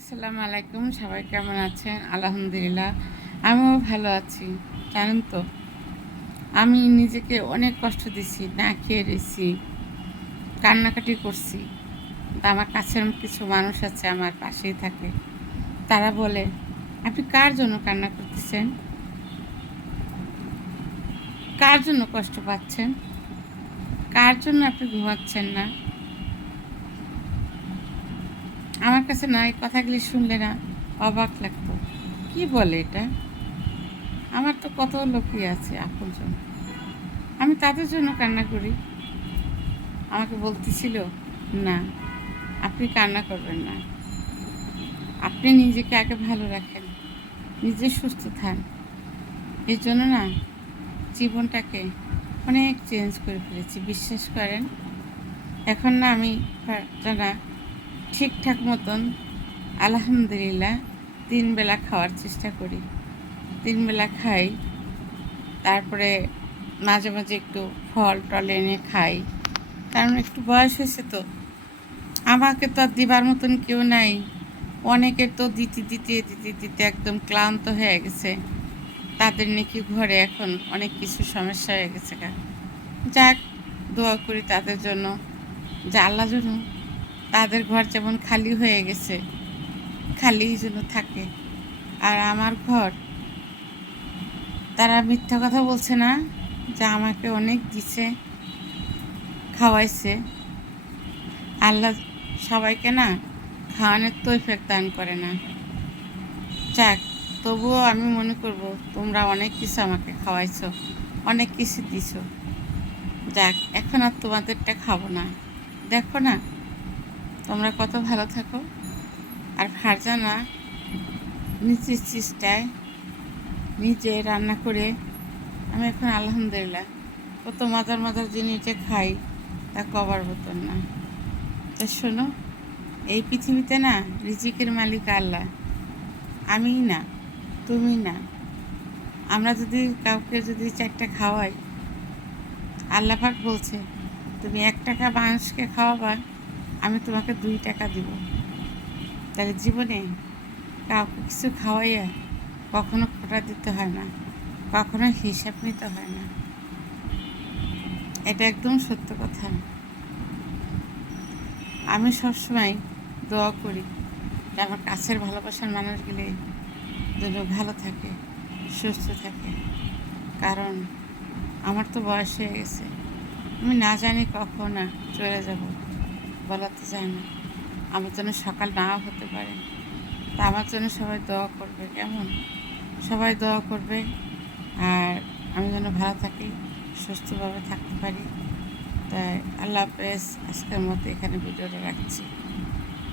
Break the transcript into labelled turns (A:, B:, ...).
A: আসসালামু আলাইকুম, সবাই কেমন আছেন? আলহামদুলিল্লাহ, আমিও ভালো আছি। জানেন তো, আমি নিজেকে অনেক কষ্ট দিছি, না খেয়ে রয়েছি, কান্নাকাটি করছি। আমার কাছের কিছু মানুষ আছে, আমার পাশেই থাকে। তারা বলে, আপনি কার জন্য কান্না করতেছেন? কার জন্য কষ্ট পাচ্ছেন? কার জন্য আপনি ঘুমাচ্ছেন না আমার কাছে না এই কথাগুলি শুনলে না অবাক লাগতো। কি বলে এটা? আমার তো কত লোকই আছে, আপনজন। আমি তাদের জন্য কান্না করি। আমাকে বলতেছিল, না, আপনি কান্না করবেন না। আপনি নিজেকে আগে ভালো রাখেন, নিজে সুস্থ থান। এর জন্য না জীবনটাকে অনেক চেঞ্জ করে ফেলেছি, বিশ্বাস করেন? এখন না আমি না ঠিকঠাক মতন, আলহামদুলিল্লাহ, তিন বেলা খাওয়ার চেষ্টা করি। তিন বেলা খাই, তারপরে মাঝে মাঝে একটু ফল টল এনে খাই। কারণ একটু বয়স হয়েছে তো। আমাকে তো আর দিবার মতন কেউ নাই। অনেকের তো দিতে দিতে দিতে দিতে একদম ক্লান্ত হয়ে গেছে। তাদের নাকি ঘরে এখন অনেক কিছু সমস্যা হয়ে গেছে যাক, দোয়া করি তাদের জন্য। যে আল্লাহ জন্য তাদের ঘর যেমন খালি হয়ে গেছে খালি যেন থাকে। আর আমার ঘর, তারা মিথ্যা কথা বলছে না যে আমাকে অনেক দিছে, খাওয়াইছে। আল্লাহ সবাইকে না খাওয়ানোর তৈফেক দান করে না। যাক, তবুও আমি মনে করব, তোমরা অনেক কিছু আমাকে খাওয়াইছো, অনেক কিছু দিছো। যাক, এখন আর তোমাদেরটা খাব না। দেখো না তোমরা কত ভালো থাকো। আর ফারজানা নিজের চেষ্টায় নিজে রান্না করে, আমি এখন আলহামদুলিল্লাহ। কত মজার মজার জিনিস খাই, তা কবার মতন না। তা শোনো, এই পৃথিবীতে না রিজিকের মালিক আল্লাহ। আমি না তুমি না। আমরা যদি কাউকে যদি চারটা খাওয়াই আল্লাপাক বলছে, তুমি এক টাকা মানুষকে খাওয়াবা আমি তোমাকে দুই টাকা দিব। তাহলে জীবনে কাউকে কিছু খাওয়াইয়া কখনো খোটা দিতে হয় না, কখনো হিসাব নিতে হয় না। এটা একদম সত্য কথা। আমি সবসময় দোয়া করি আমার কাছের ভালোবাসার মানুষগুলি যেন ভালো থাকে, সুস্থ থাকে। কারণ আমার তো বয়স হয়ে গেছে। আমি না জানি কখন চলে যাব। বলা তো যায় না। আমার জন্য সকাল নাও হতে পারে। তা আমার জন্য সবাই দোয়া করবে, কেমন? সবাই দোয়া করবে আর আমি যেন ভালো থাকি, সুস্থভাবে থাকতে পারি। তাই আল্লাহ হাফেজ, আজকের মতো এখানে ভিডিওটা রাখছি